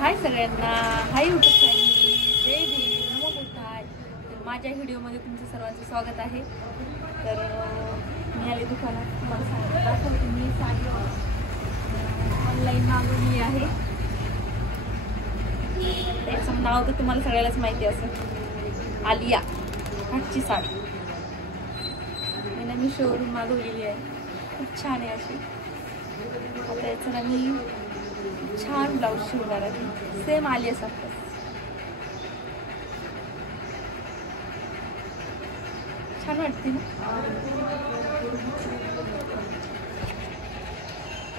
हाय सगळ्यांना, hi YouTube family, जय भीम, नमो बुद्धाय. तर माझ्या व्हिडिओमध्ये तुमचं सर्वांचं स्वागत आहे. तर मी आले दुकानात, तुम्हाला सांगते दाखवते. मी साडी ऑनलाईन मागवली आहे. त्याचं नाव तर तुम्हाला सगळ्यालाच माहिती असेल, आलिया हातची साडी. मी शोरूम मागवलेली आहे, खूप छान आहे अशी. आता याचं ना मी छान ब्लाऊज शिवणार आहे, सेम आलियासारखं. छान वाटते ना,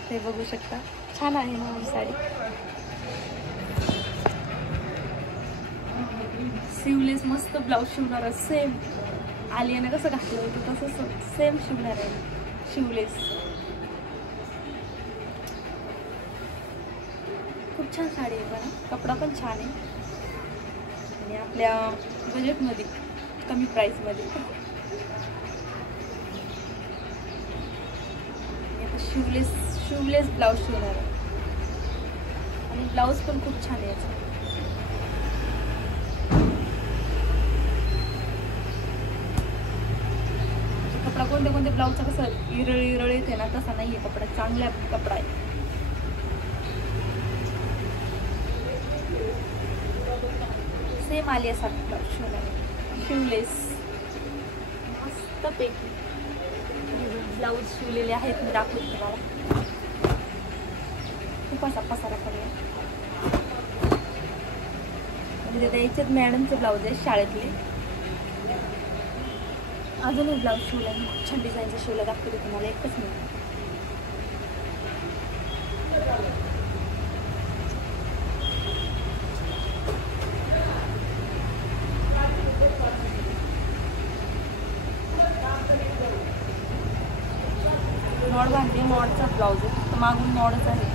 ते बघू शकता. छान आहे ना माझी साडी. स्लीवलेस मस्त ब्लाऊज शिवणार आहे, सेम आलियाने कसं घातलं होतं तसं सेम शिवणार आहे, शिवलेस. खूप छान साडी आहे बघा, कपडा पण छान आहे आणि आपल्या बजेटमध्ये, कमी प्राईसमध्ये. आता शिवलेस ब्लाऊज शिवणार आहे आणि ब्लाऊज पण खूप छान आहे याचा. कपडा कोणत्या ब्लाऊजचा कसं इरळ येते ना, तसा नाही आहे कपडा, चांगला कपडा आहे. सेम आलियासारखं ब्लाऊज शिवणार आहे, शिवलेस मस्त पैकी ब्लाऊज शिवलेले आहेत. मी दाखवते तुम्हाला. खूप असा पसारा पडला म्हणजे द्यायचेच. मॅडमचे ब्लाऊज आहे शाळेतले. अजून एक ब्लाऊज शिवला, खूप छान डिझाईनचा शिवला, दाखवते तुम्हाला. एकच मिनिट. नॉड बांधली, नॉडचा ब्लाऊज आहे, फक्त मागून नॉडच आहे.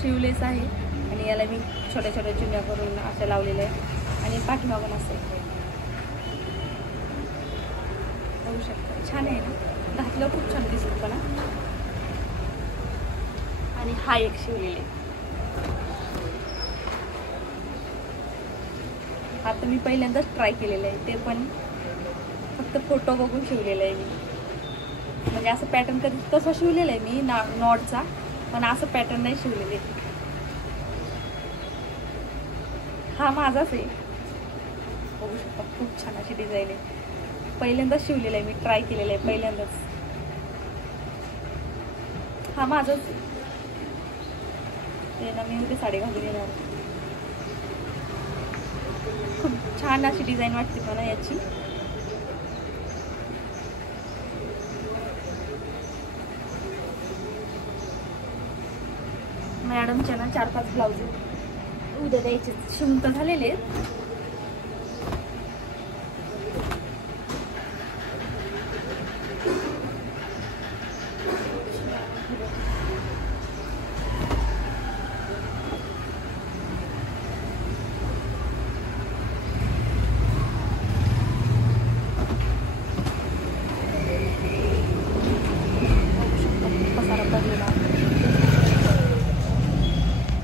शिवलेस आहे आणि याला मी छोट्या छोट्या चिमण्या करून अशा लावलेल्या आहे आणि पाठीमागून असं बघू शकता. छान आहे ना, घातलं खूप छान दिसत पण. आणि हा एक शिवलेले. आता मी पहिल्यांदाच ट्राय केलेलं आहे, ते पण फक्त फोटो बघून शिवलेलं आहे मी. म्हणजे असं पॅटर्न कधी तसं शिवलेलं आहे मी नॉडचा, पण असं पॅटर्न नाही शिवलेले. हा माझाच आहे, बघू शकता. खूप छान अशी डिझाईन आहे. पहिल्यांदाच शिवलेलं आहे मी, ट्राय केलेलं आहे पहिल्यांदाच. हा माझाच आहे. ते ना मी उद्या साडी घालून येणार. खूप छान अशी डिझाईन वाटते मला याची. मॅडमच्या ना 4-5 ब्लाऊज उद्या द्यायचे, शिवून तर झालेले आहेत.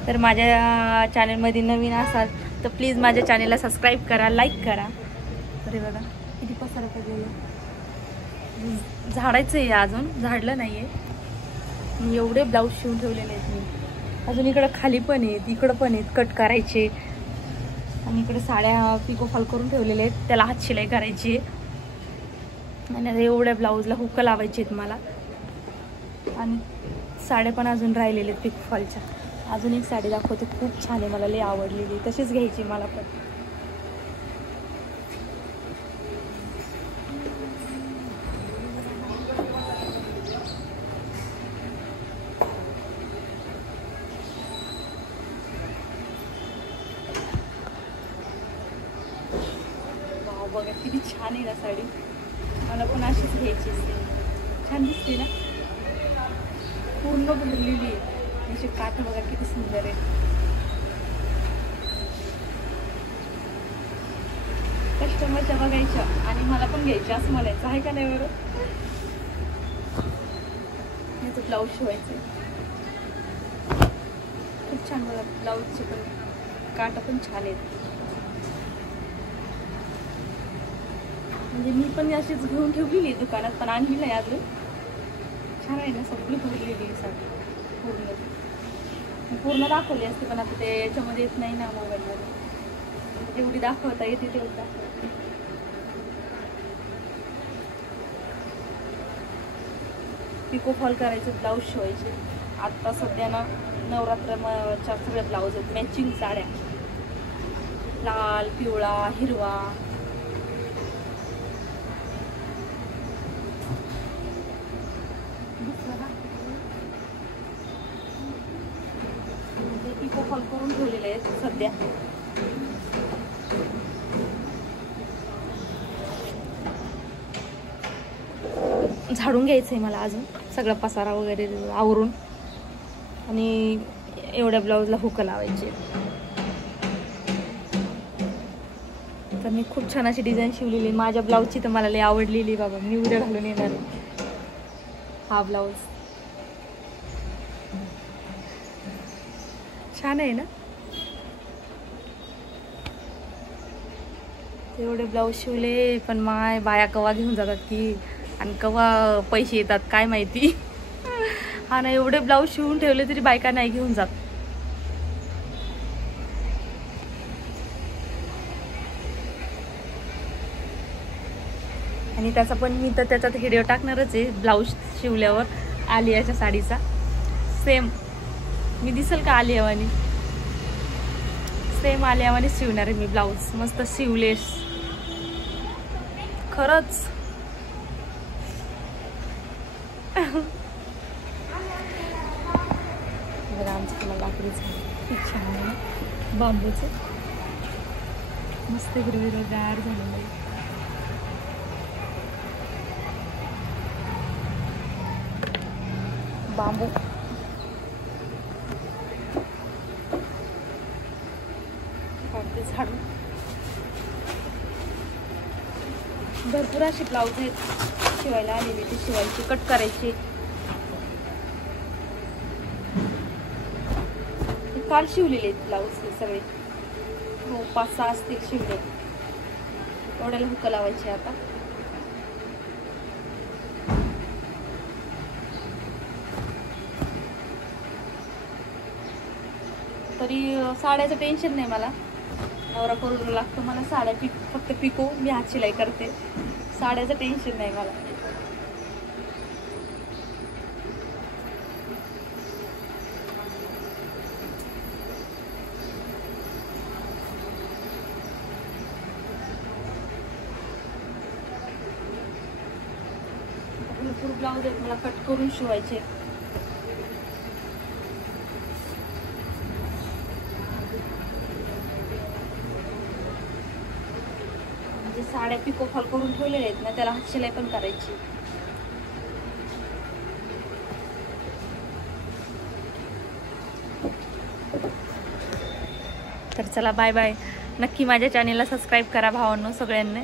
तर माझ्या चॅनलमध्ये नवीन असाल तर प्लीज माझ्या चॅनलला सबस्क्राईब करा, लाईक करा. अरे बघा किती पसारा पडलेला. झाडायचं आहे, अजून झाडलं नाही आहे. मी एवढे ब्लाऊज शिवून ठेवलेले आहेत मी. अजून इकडं खाली पण आहेत, इकडं पण आहेत कट करायचे. आणि इकडे साड्या पिकोफॉल करून ठेवलेले आहेत, त्याला हात शिलाई करायची आहे. आणि एवढ्या ब्लाऊजला हुक लावायचे आहेत मला. आणि साड्या पण अजून राहिलेल्या आहेत पिकोफॉलच्या. अजून एक साडी दाखवते, खूप छान आहे, मला लई आवडलेली, तशीच घ्यायची मला पण. वाव बघा किती छान आहे ना साडी, मला पण अशीच घ्यायची. छान दिसते ना, पूर्ण भरलेली आहे. अशी काठ बघा किती सुंदर आहे. कस्टमरच्या बघायच्या आणि मला पण घ्यायच्या असं म्हणायचं आहे का नाही बरं. याचं ब्लाऊज शिवायचं खूप छान बघा. ब्लाऊजचे पण काटा पण छान आहेत. म्हणजे मी पण अशीच घेऊन ठेवलेली दुकानात पण आणली नाही अजून. छान आहे ना सगळी भरलेली साडी पूर्ण दाखवली असते पण आता ते याच्यामध्ये येत नाही ना मोबाईलमध्ये. जेवढी दाखवता येते तेवढी दाखवते. पिको फॉल करायचे ब्लाऊज शिवायचे. आता सध्या ना नवरात्रच्या सगळे ब्लाऊज आहेत मॅचिंग साड्या. लाल पिवळा हिरवा पिको फॉल करून ठेवलेले आहेत सध्या. झाडून घ्यायचं आहे मला अजून सगळा पसारा वगैरे आवरून आणि एवढ्या ब्लाऊजला हुक लावायचे. तर मी खूप छान अशी डिझाईन शिवलेली माझ्या ब्लाऊजची तर मला लई आवडलेली बाबा. मी उद्या घालून येणार हा ब्लाऊज. छान आहे ना. एवढे ब्लाऊज शिवले पण माय बाया कवा घेऊन जातात की आणि कवा पैसे येतात काय माहिती. हा ना एवढे ब्लाऊज शिवून ठेवले तरी बायका नाही घेऊन जात. आणि त्याचा पण मी तर त्याचा व्हिडिओ टाकणारच आहे ब्लाऊज शिवल्यावर आलियाच्या साडीचा. सेम मी दिसेल का आलियावानी. सेम आलियावानी शिवणार आहे मी ब्लाऊज. मस्त शिवलेस खरंच. बघा आमचं तुम्हाला लाकडी झाड खूप छान आहे बांबूचं. मस्त हिरवेगार झालेलं आहे. बांबू झाडू. भरपूर असे ब्लाऊज आहेत शिवायला आलेले ते शिवायचे कट करायचे. काल शिवलेले आहेत ब्लाऊज हे सगळे. हो 5-6 असतील शिवले. एवढ्याला हुक लावायचे आता. तरी साड्याचं टेन्शन नाही मला. नवरा करून लागतो मला साड्या फक्त पिको मी हात शिलाई करते. साड्याचं टेन्शन नाही मला. भरपूर ब्लाऊज आहेत मला कट करून शिवायचे. साड्या पिको फॉल करून ठेवलेल्या आहेत ना त्याला हात शिलाई पण करायची. तर चला बाय बाय. नक्की माझ्या चॅनेलला सबस्क्राईब करा भावांनो सगळ्यांनी.